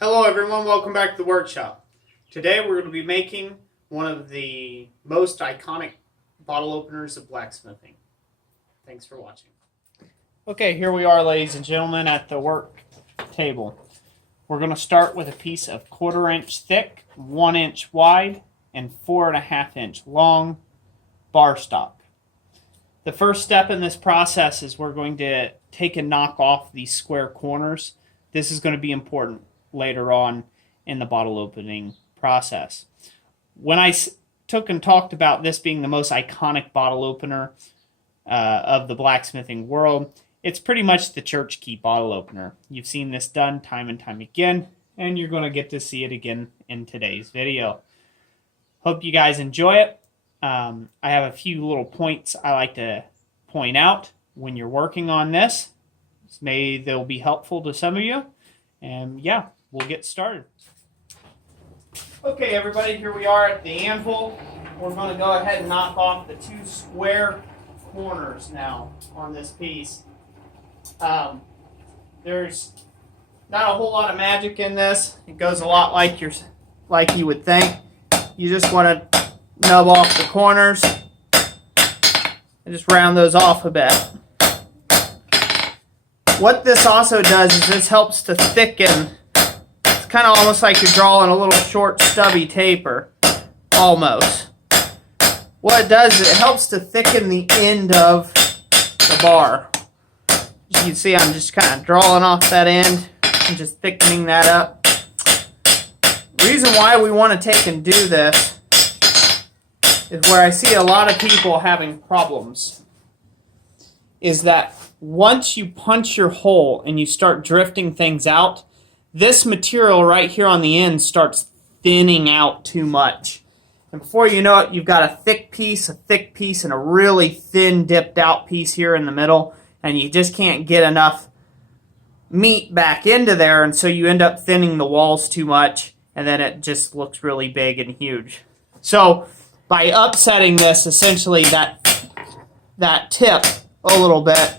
Hello everyone, welcome back to the workshop. Today we're going to be making one of the most iconic bottle openers of blacksmithing. Thanks for watching. Okay, here we are, ladies and gentlemen, at the work table. We're going to start with a piece of 1/4 inch thick, 1 inch wide, and 4.5 inch long bar stock. The first step in this process is we're going to take and knock off these square corners. This is going to be important later on in the bottle opening process. When I took and talked about this being the most iconic bottle opener of the blacksmithing world, it's pretty much the church key bottle opener. You've seen this done time and time again, and you're going to get to see it again in today's video. Hope you guys enjoy it. I have a few little points I like to point out when you're working on this. Maybe they'll be helpful to some of you. And yeah, we'll get started. Okay, everybody, here we are at the anvil. We're going to go ahead and knock off the 2 square corners now on this piece. There's not a whole lot of magic in this. It goes a lot like you would think. You just want to nub off the corners and just round those off a bit. What this also does is this helps to thicken. It's kind of almost like you're drawing a little short stubby taper, almost. What it does is it helps to thicken the end of the bar. As you can see, I'm just kind of drawing off that end and just thickening that up. The reason why we want to take and do this is where I see a lot of people having problems is that once you punch your hole and you start drifting things out, this material right here on the end starts thinning out too much. And before you know it, you've got a thick piece, and a really thin dipped out piece here in the middle, and you just can't get enough meat back into there, and so you end up thinning the walls too much, and then it just looks really big and huge. So by upsetting this, essentially that tip a little bit,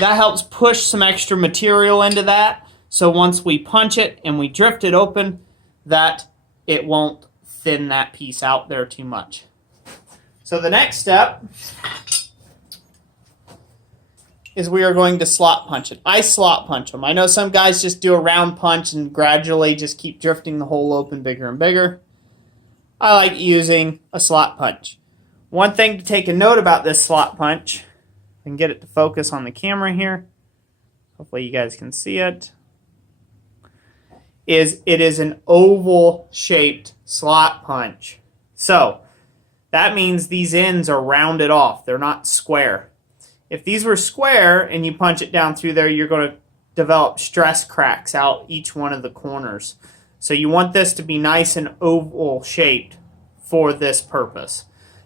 that helps push some extra material into that, so once we punch it and we drift it open, that it won't thin that piece out there too much. So the next step is we are going to slot punch it. I slot punch them. I know some guys just do a round punch and gradually just keep drifting the hole open bigger and bigger. I like using a slot punch. One thing to take a note about this slot punch, and get it to focus on the camera here, hopefully you guys can see it, is it is an oval shaped slot punch. So that means these ends are rounded off. They're not square. If these were square and you punch it down through there, you're going to develop stress cracks out each one of the corners. So you want this to be nice and oval shaped for this purpose.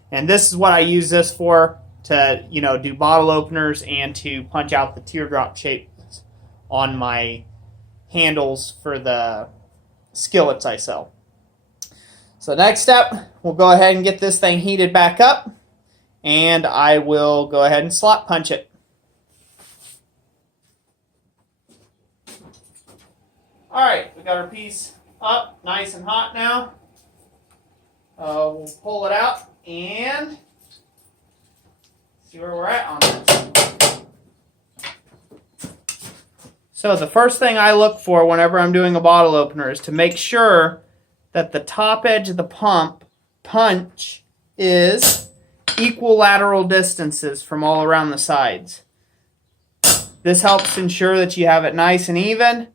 And this is what I use this for, to do bottle openers and to punch out the teardrop shapes on my handles for the skillets I sell. So next step, we'll go ahead and get this thing heated back up, and I will go ahead and slot punch it. Alright, we got our piece up, nice and hot now. We'll pull it out and see where we're at on this. So the first thing I look for whenever I'm doing a bottle opener is to make sure that the top edge of the punch is equal lateral distances from all around the sides. This helps ensure that you have it nice and even,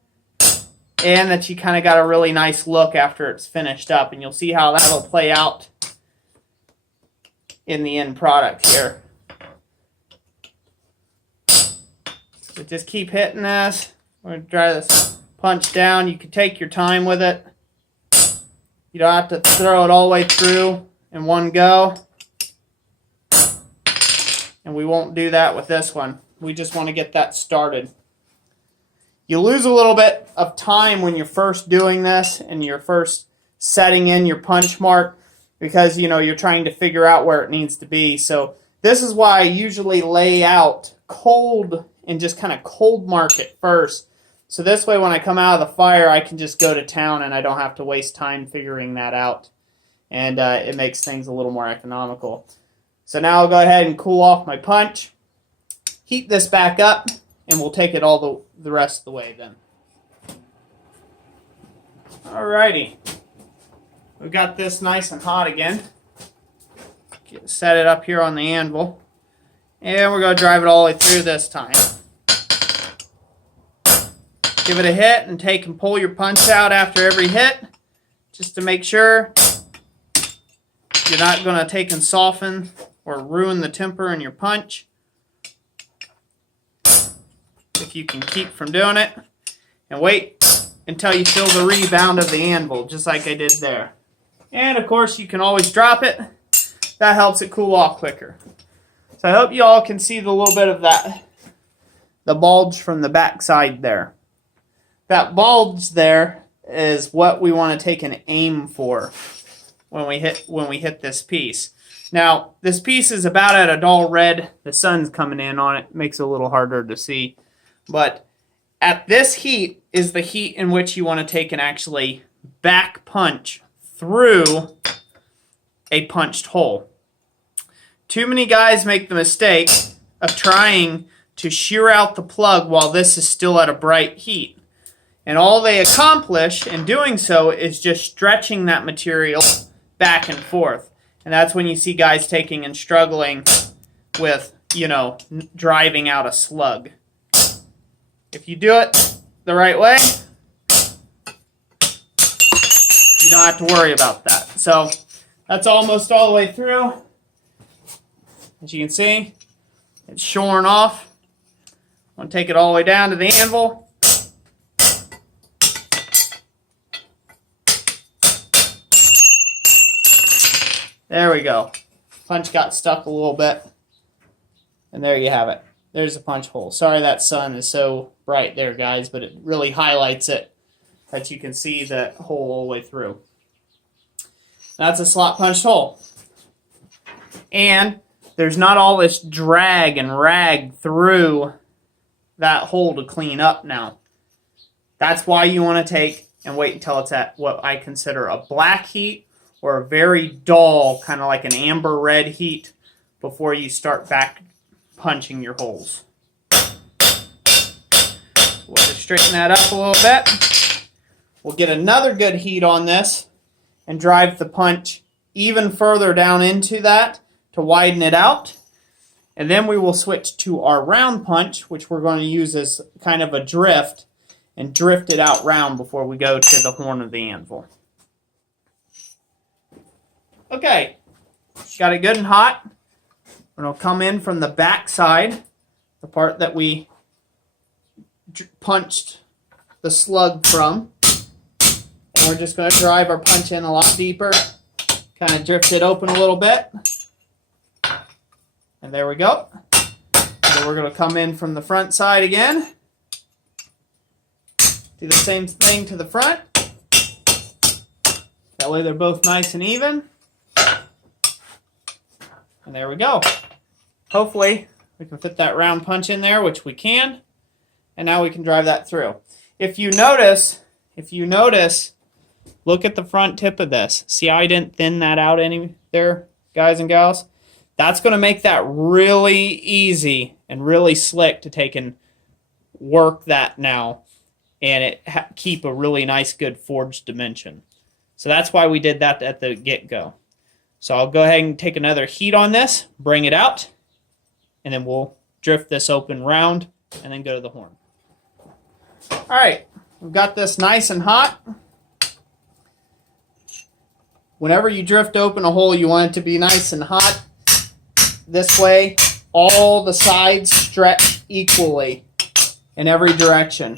and that you kind of got a really nice look after it's finished up. And you'll see how that'll play out in the end product here. So just keep hitting this. We're going to dry this punch down. You can take your time with it. You don't have to throw it all the way through in one go. And we won't do that with this one. We just want to get that started. You lose a little bit of time when you're first doing this and you're first setting in your punch mark because you're trying to figure out where it needs to be. So this is why I usually lay out cold and just kind of cold mark it first, So this way when I come out of the fire, I can just go to town and I don't have to waste time figuring that out. And it makes things a little more economical. So now I'll go ahead and cool off my punch, heat this back up, and we'll take it all the rest of the way then. Alrighty. We've got this nice and hot again. Set it up here on the anvil. And we're going to drive it all the way through this time. Give it a hit and take and pull your punch out after every hit, just to make sure you're not going to take and soften or ruin the temper in your punch. If you can keep from doing it. And wait until you feel the rebound of the anvil, just like I did there. And of course you can always drop it. That helps it cool off quicker. So I hope you all can see the little bit of that, the bulge from the back side there. That bulge there is what we want to take and aim for when we hit this piece. Now, this piece is about at a dull red. The sun's coming in on it. Makes it a little harder to see. But at this heat is the heat in which you want to take and actually back punch through a punched hole. Too many guys make the mistake of trying to shear out the plug while this is still at a bright heat. And all they accomplish in doing so is just stretching that material back and forth. And that's when you see guys taking and struggling with, driving out a slug. If you do it the right way, you don't have to worry about that. So that's almost all the way through. As you can see, it's shorn off. I'm going to take it all the way down to the anvil. There we go. Punch got stuck a little bit. And there you have it. There's a punch hole. Sorry that sun is so bright there, guys, but it really highlights it that you can see the hole all the way through. That's a slot punched hole. And there's not all this drag and rag through that hole to clean up now. That's why you want to take and wait until it's at what I consider a black heat or a very dull, kind of like an amber red heat before you start back punching your holes. We'll just straighten that up a little bit. We'll get another good heat on this and drive the punch even further down into that to widen it out. And then we will switch to our round punch, which we're going to use as kind of a drift, and drift it out round before we go to the horn of the anvil. Okay, got it good and hot. We're going to come in from the back side, the part that we punched the slug from. And we're just going to drive our punch in a lot deeper, kind of drift it open a little bit. And there we go. And we're going to come in from the front side again. Do the same thing to the front. That way they're both nice and even. And there we go. Hopefully we can fit that round punch in there, which we can. And now we can drive that through. If you notice, look at the front tip of this. See how I didn't thin that out any there, guys and gals? That's going to make that really easy and really slick to take and work that now and keep a really nice, good forged dimension. So that's why we did that at the get-go. So I'll go ahead and take another heat on this, bring it out, and then we'll drift this open round and then go to the horn. All right, we've got this nice and hot. Whenever you drift open a hole, you want it to be nice and hot. This way, all the sides stretch equally in every direction.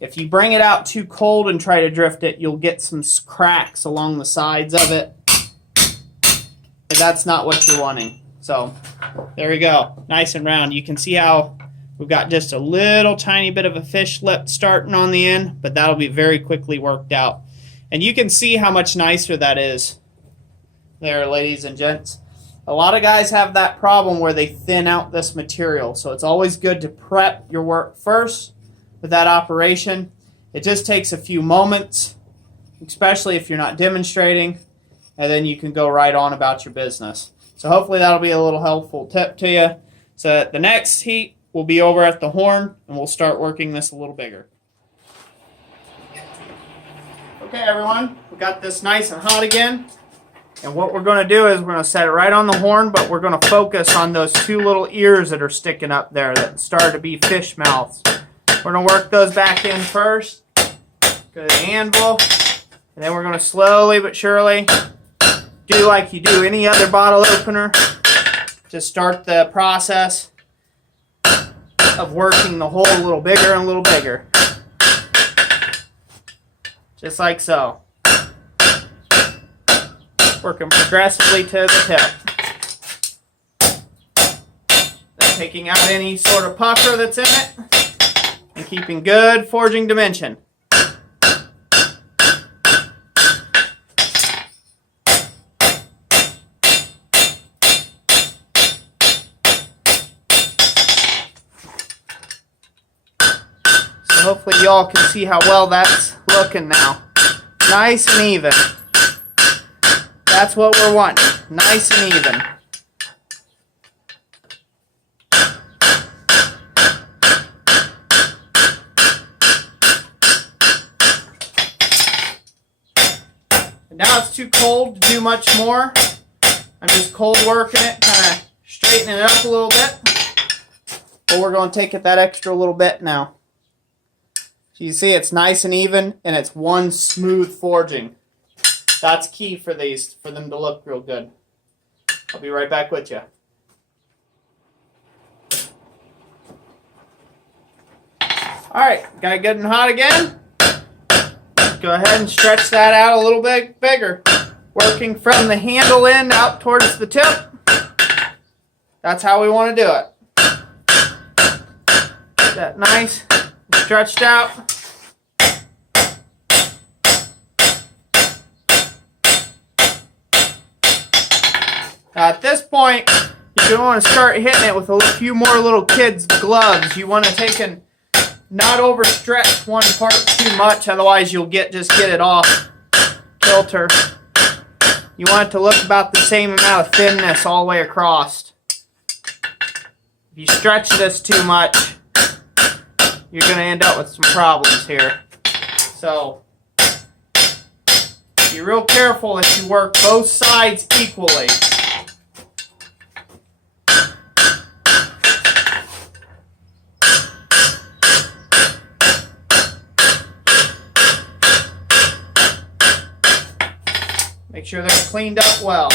If you bring it out too cold and try to drift it, you'll get some cracks along the sides of it. And that's not what you're wanting. So, there we go. Nice and round. You can see how we've got just a little tiny bit of a fish lip starting on the end, but that'll be very quickly worked out. And you can see how much nicer that is there, ladies and gents. A lot of guys have that problem where they thin out this material. So it's always good to prep your work first with that operation. It just takes a few moments, especially if you're not demonstrating, and then you can go right on about your business. So hopefully that'll be a little helpful tip to you. So the next heat will be over at the horn, and we'll start working this a little bigger. Okay, everyone, we got this nice and hot again. And what we're going to do is we're going to set it right on the horn, but we're going to focus on those two little ears that are sticking up there that started to be fish mouths. We're going to work those back in first. Go to the anvil. And then we're going to slowly but surely do like you do any other bottle opener. Just start the process of working the hole a little bigger and a little bigger. Just like so. Working progressively to the tip. Then taking out any sort of puffer that's in it and keeping good forging dimension. So hopefully y'all can see how well that's looking now. Nice and even. That's what we're wanting, nice and even. And now it's too cold to do much more. I'm just cold working it, kind of straightening it up a little bit. But we're going to take it that extra little bit now. So you see it's nice and even, and it's one smooth forging. That's key for these, for them to look real good. I'll be right back with you. Alright, got it good and hot again. Go ahead and stretch that out a little bit bigger. Working from the handle end out towards the tip. That's how we want to do it. Get that nice, stretched out. Now at this point, you're going to want to start hitting it with a few more little kids' gloves. You want to take and not overstretch one part too much, otherwise you'll just get it off kilter. You want it to look about the same amount of thinness all the way across. If you stretch this too much, you're going to end up with some problems here. So, be real careful that you work both sides equally. Make sure they're cleaned up well.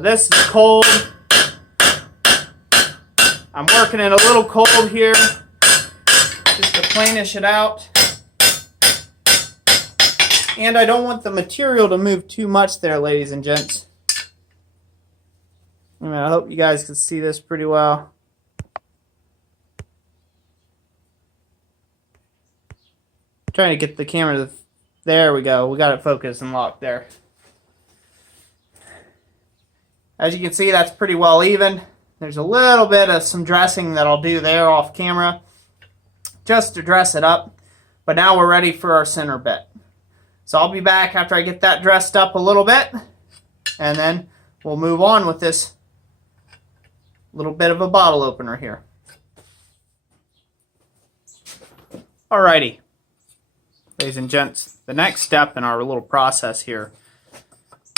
This is cold. I'm working it a little cold here just to planish it out. And I don't want the material to move too much there, ladies and gents. I hope you guys can see this pretty well. Trying to get the camera to there we go. We got it focused and locked there. As you can see, that's pretty well even. There's a little bit of some dressing that I'll do there off camera just to dress it up. But now we're ready for our center bit. So I'll be back after I get that dressed up a little bit, and then we'll move on with this little bit of a bottle opener here. Alrighty. Ladies and gents, the next step in our little process here,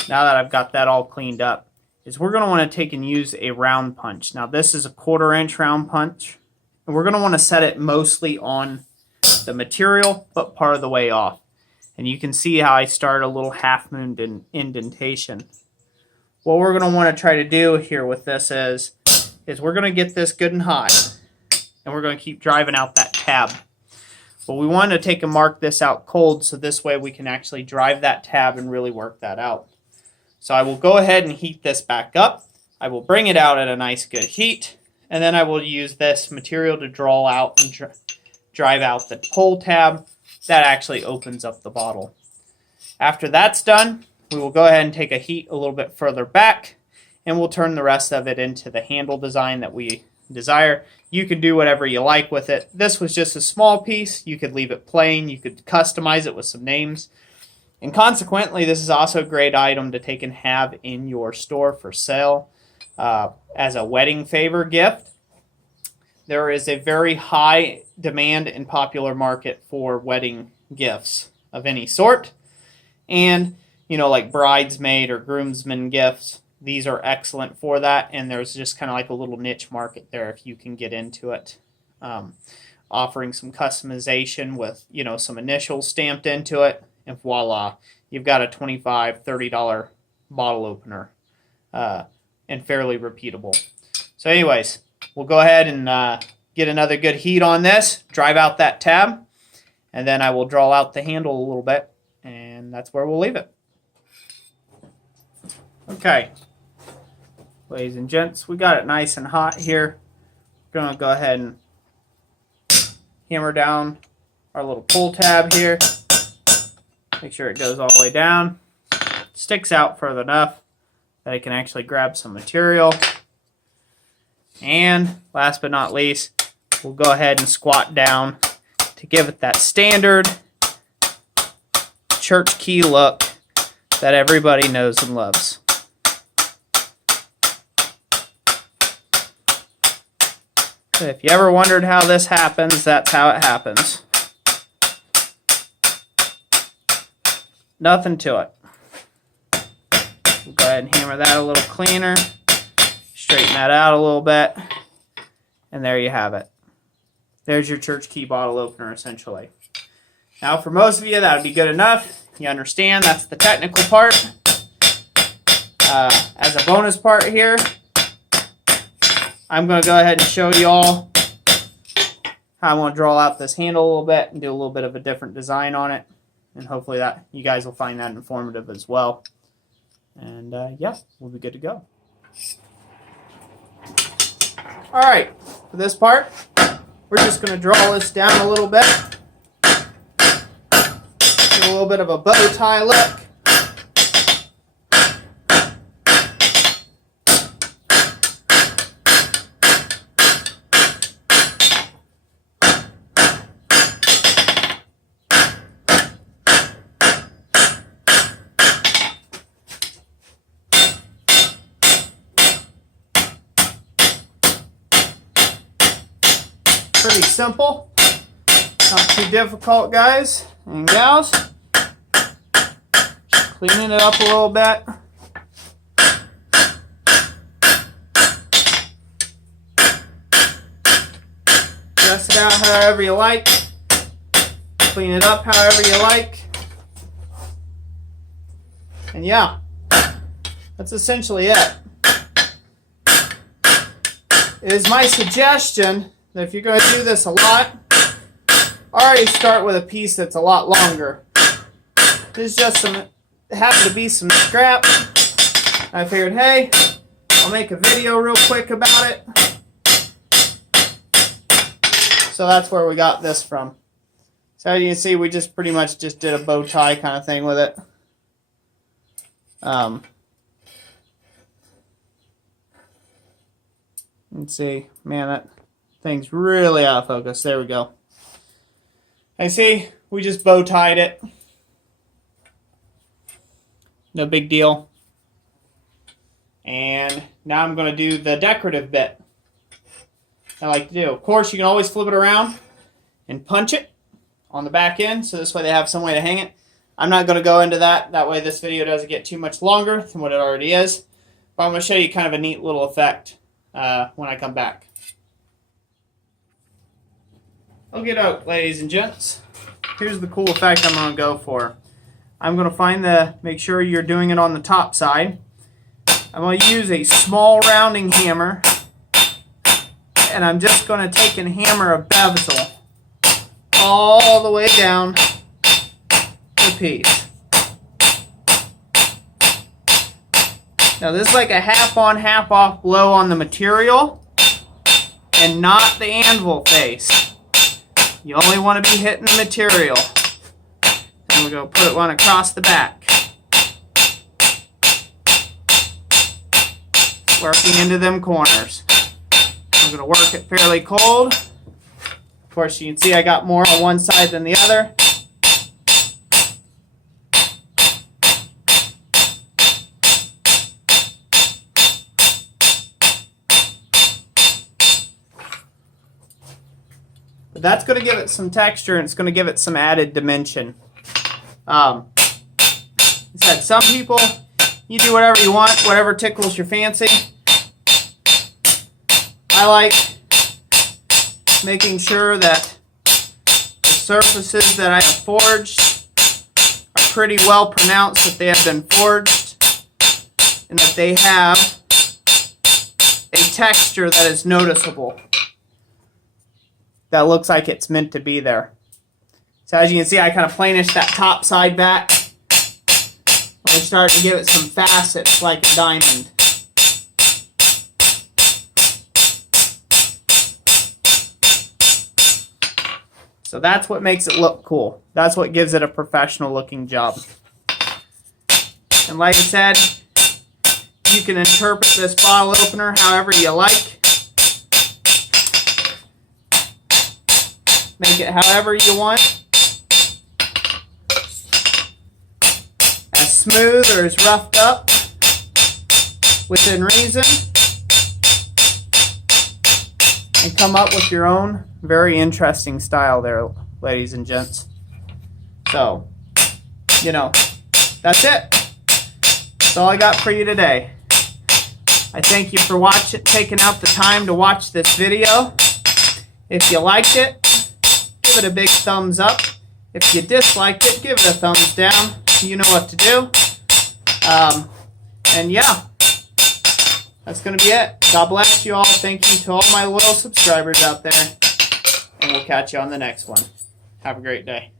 now that I've got that all cleaned up, is we're going to want to take and use a round punch. Now this is a 1/4 inch round punch, and we're going to want to set it mostly on the material, but part of the way off. And you can see how I start a little half moon indentation. What we're going to want to try to do here with this is we're going to get this good and hot, and we're going to keep driving out that tab. But we want to take and mark this out cold, so this way we can actually drive that tab and really work that out. So I will go ahead and heat this back up. I will bring it out at a nice good heat, and then I will use this material to draw out and drive out the pull tab that actually opens up the bottle. After that's done, we will go ahead and take a heat a little bit further back, and we'll turn the rest of it into the handle design that we desire. You can do whatever you like with it. This was just a small piece. You could leave it plain. You could customize it with some names. And consequently, this is also a great item to take and have in your store for sale as a wedding favor gift. There is a very high demand and popular market for wedding gifts of any sort. And, you know, like bridesmaid or groomsman gifts, these are excellent for that. And there's just kind of like a little niche market there if you can get into it. Offering some customization with, you know, some initials stamped into it. And voila, you've got a $25, $30 bottle opener and fairly repeatable. So anyways, we'll go ahead and get another good heat on this, drive out that tab, and then I will draw out the handle a little bit, and that's where we'll leave it. Okay, ladies and gents, we got it nice and hot here. We're going to go ahead and hammer down our little pull tab here. Make sure it goes all the way down. Sticks out further enough that I can actually grab some material. And last but not least, we'll go ahead and squat down to give it that standard church key look that everybody knows and loves. So if you ever wondered how this happens, that's how it happens. Nothing to it. We'll go ahead and hammer that a little cleaner. Straighten that out a little bit. And there you have it. There's your church key bottle opener, essentially. Now, for most of you, that would be good enough. You understand that's the technical part. As a bonus part here, I'm going to go ahead and show you all how I want to draw out this handle a little bit and do a little bit of a different design on it. And hopefully that you guys will find that informative as well. And yeah, we'll be good to go. All right, for this part, we're just going to draw this down a little bit. Get a little bit of a bow tie look. Pretty simple, not too difficult, guys and gals. Just cleaning it up a little bit. Dress it out however you like. Clean it up however you like. And yeah, that's essentially it. It is my suggestion that if you're going to do this a lot, already start with a piece that's a lot longer. There's just some, happened to be some scrap. I figured, hey, I'll make a video real quick about it. So that's where we got this from. So as you can see, we just pretty much just did a bow tie kind of thing with it. Let's see, man, that thing's really out of focus. There we go. I see, we just bow tied it. No big deal. And now I'm going to do the decorative bit I like to do. Of course, you can always flip it around and punch it on the back end, so this way they have some way to hang it. I'm not going to go into that. That way this video doesn't get too much longer than what it already is. But I'm going to show you kind of a neat little effect when I come back. Okay, doke, ladies and gents. Here's the cool effect I'm going to go for. I'm going to find make sure you're doing it on the top side. I'm going to use a small rounding hammer, and I'm just going to take and hammer a bevel all the way down the piece. Now this is like a half on, half off blow on the material and not the anvil face. You only want to be hitting the material. And we're going to put one across the back. Working into them corners. I'm going to work it fairly cold. Of course, you can see I got more on one side than the other. But that's going to give it some texture, and it's going to give it some added dimension. I said, some people, you do whatever you want, whatever tickles your fancy. I like making sure that the surfaces that I have forged are pretty well pronounced, that they have been forged, and that they have a texture that is noticeable, that looks like it's meant to be there. So as you can see, I kind of planished that top side back. I'm starting to give it some facets like a diamond. So that's what makes it look cool. That's what gives it a professional looking job. And like I said, you can interpret this bottle opener however you like. Make it however you want. As smooth or as roughed up within reason. And come up with your own very interesting style there, ladies and gents. So, you know, that's it. That's all I got for you today. I thank you for taking out the time to watch this video. If you liked it, give it a big thumbs up. If you disliked it, give it a thumbs down. You know what to do. And yeah, that's going to be it. God bless you all. Thank you to all my loyal subscribers out there. And we'll catch you on the next one. Have a great day.